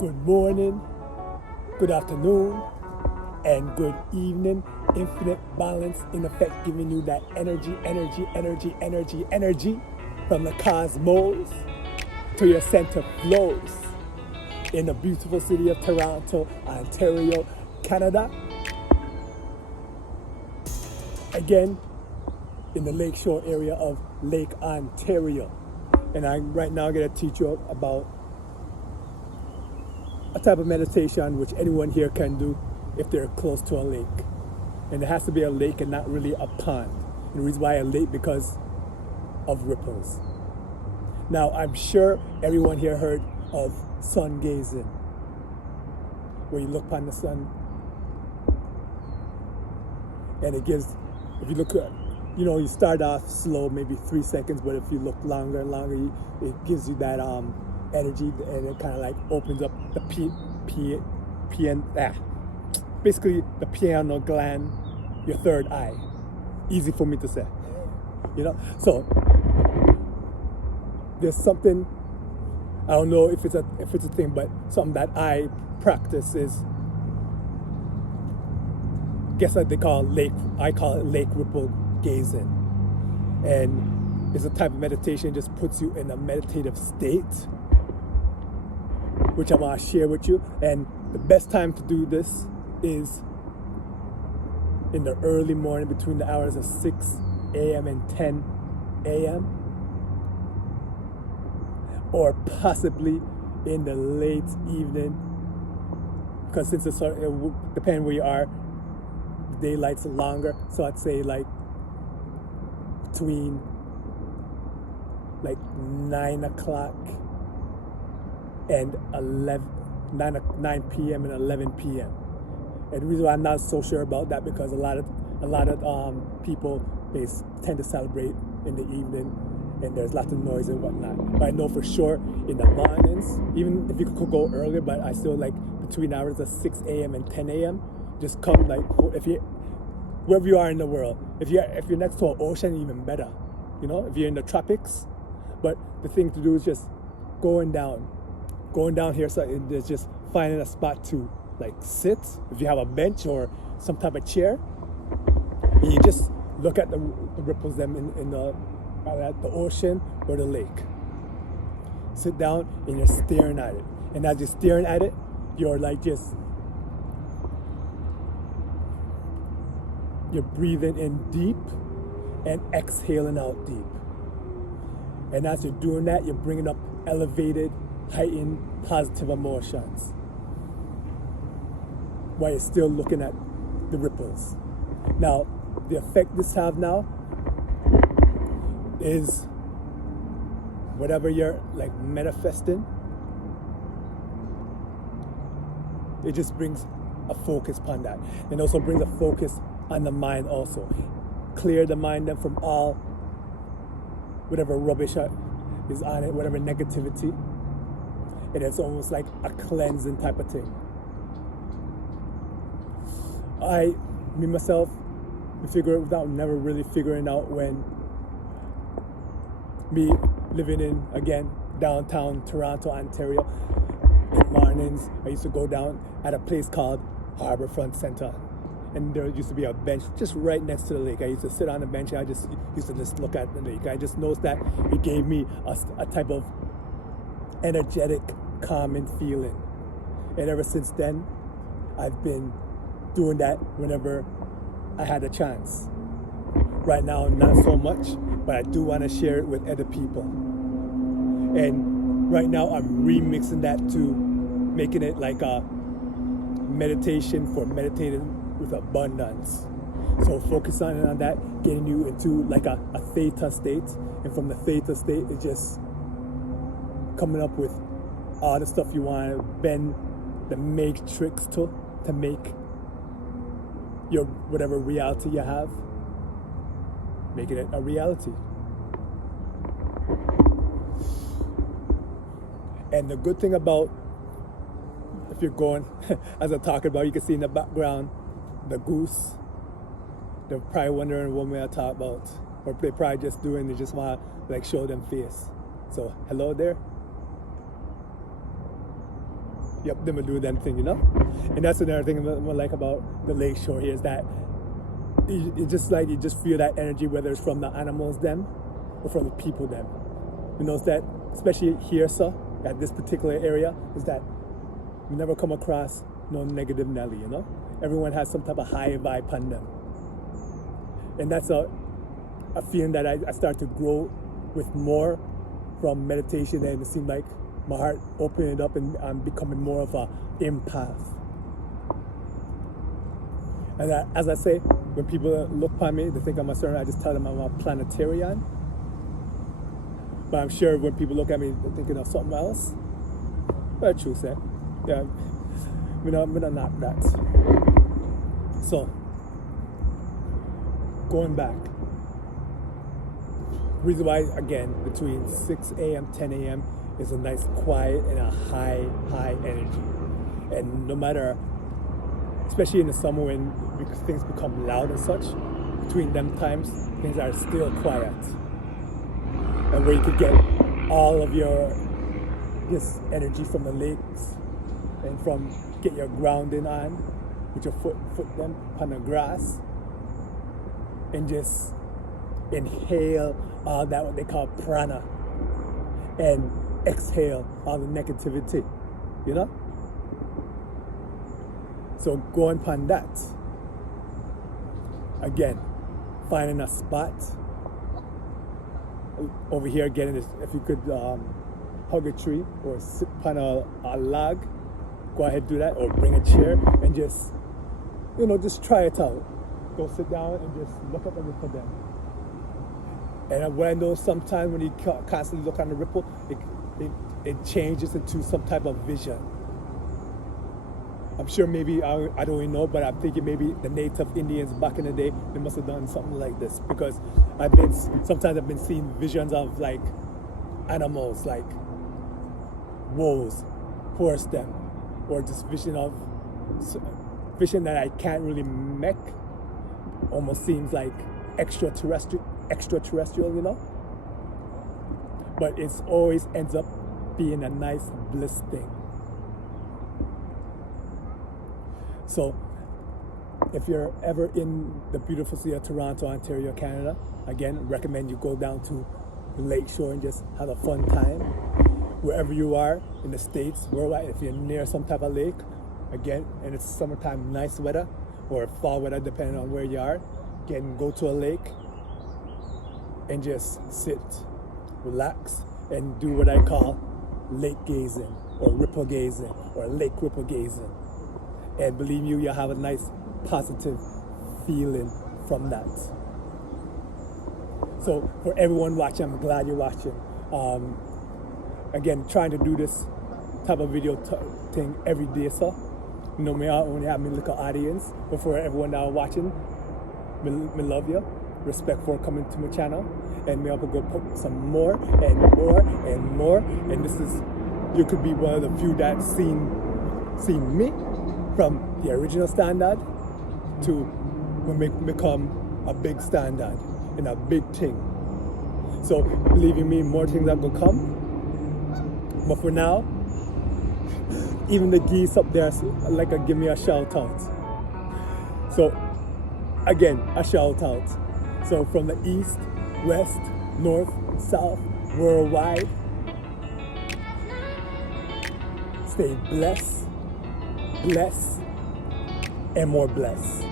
Good morning, good afternoon, and good evening. Infinite balance in effect, giving you that energy from the cosmos to your center flows in the beautiful city of Toronto, Ontario, Canada. Again, in the lakeshore area of Lake Ontario. And I'm right now going to teach you about a type of meditation which anyone here can do if they're close to a lake. And it has to be a lake and not really a pond. And the reason why a lake, because of ripples. Now, I'm sure everyone here heard of sun gazing, where you look upon the sun and it gives, if you look at, you start off slow, maybe 3 seconds, but if you look longer and longer, it gives you that energy, and it kind of like opens up the basically the pineal gland, your third eye. Easy for me to say, So there's something, I don't know if it's a thing, but something that I practice is, guess what they call I call it lake ripple gazing. And it's a type of meditation, it just puts you in a meditative state, which I want to share with you. And the best time to do this is in the early morning, between the hours of 6 a.m. and 10 a.m. or possibly in the late evening, because since it depends where you are, the daylight's longer. So I'd say like between like 9 o'clock and 9 p.m. and 11 p.m. And the reason why I'm not so sure about that, because a lot of people, they tend to celebrate in the evening, and there's lots of noise and whatnot. But I know for sure in the mornings, even if you could go earlier, but I still like between hours of 6 a.m. and 10 a.m. Just come, like, if you, wherever you are in the world, if you're next to an ocean, even better. If you're in the tropics. But the thing to do is just going down here. So there's just finding a spot to like sit. If you have a bench or some type of chair, and you just look at the ripples them in the ocean or the lake. Sit down and you're staring at it. And as you're staring at it, you're like you're breathing in deep and exhaling out deep. And as you're doing that, you're bringing up elevated, heightened, positive emotions while you're still looking at the ripples. Now, the effect this have now is whatever you're like manifesting, it just brings a focus upon that. And also brings a focus on the mind also. Clear the mind then from all whatever rubbish is on it, whatever negativity. And it's almost like a cleansing type of thing. Myself, figure it out, never really figuring out when me living in, again, downtown Toronto, Ontario, in mornings, I used to go down at a place called Harbourfront Centre. And there used to be a bench just right next to the lake. I used to sit on the bench and I just used to just look at the lake. I just noticed that it gave me a type of energetic, calming feeling. And ever since then, I've been doing that whenever I had a chance. Right now, not so much, but I do want to share it with other people. And right now, I'm remixing that to making it like a meditation for meditating with abundance. So focus on that, getting you into like a theta state. And from the theta state, it's just coming up with all the stuff you want to bend the matrix to make your whatever reality you have, making it a reality. And the good thing about, if you're going, as I'm talking about, you can see in the background the goose. They're probably wondering what may I talk about, or they probably just doing, they just want to like show them face. So hello there. Yep, them will do them thing, you know? And that's another thing I like about the lake shore here is that you just feel that energy, whether it's from the animals them or from the people them. You know, that especially here, sir, at this particular area, is that you never come across no negative Nelly, you know? Everyone has some type of high vibe on them. And that's a feeling that I start to grow with more from meditation, and it seemed like my heart opening up and I'm becoming more of a empath. And as I say, when people look upon me, they think I'm a certain, I just tell them I'm a planetarian. But I'm sure when people look at me, they're thinking of something else. But true, say. Yeah, I'm not that. So, going back. Reason why, again, between 6 a.m., 10 a.m. is a nice quiet and a high energy. And no matter, especially in the summer when things become loud and such, between them times, things are still quiet. And where you could get all of this energy from the lakes and from get your grounding on with your foot them on the grass and just inhale all that what they call prana and exhale all the negativity, you know? So going upon that, again, finding a spot over here, getting this, if you could hug a tree or sit upon a log, go ahead do that, or bring a chair and just, you know, just try it out. Go sit down and just look at the ripple then. And what I know sometimes when you constantly look on the ripple, it changes into some type of vision. I'm sure maybe, I don't even know, but I'm thinking maybe the native Indians back in the day, they must have done something like this, because sometimes I've been seeing visions of like animals, like wolves, horse them, or just vision that I can't really make, almost seems like extraterrestrial, you know? But it always ends up being a nice bliss thing. So if you're ever in the beautiful city of Toronto, Ontario, Canada, again, recommend you go down to the lake shore and just have a fun time. Wherever you are in the States, worldwide, if you're near some type of lake, again, and it's summertime, nice weather, or fall weather, depending on where you are, again, go to a lake and just sit, relax, and do what I call lake gazing, or ripple gazing, or lake ripple gazing. And believe me, you'll have a nice positive feeling from that. So for everyone watching, I'm glad you're watching. Again, trying to do this type of video thing every day, so you know, me only have my little audience, but for everyone now watching, me love you. Respect for coming to my channel, and me also go put some more and more and more. And this is, you could be one of the few that seen me from the original standard to when we become a big standard and a big thing. So believe in me, more things are gonna come. But for now, even the geese up there like give me a shout out. So again, a shout out. So from the east, west, north, south, worldwide, stay blessed, and more blessed.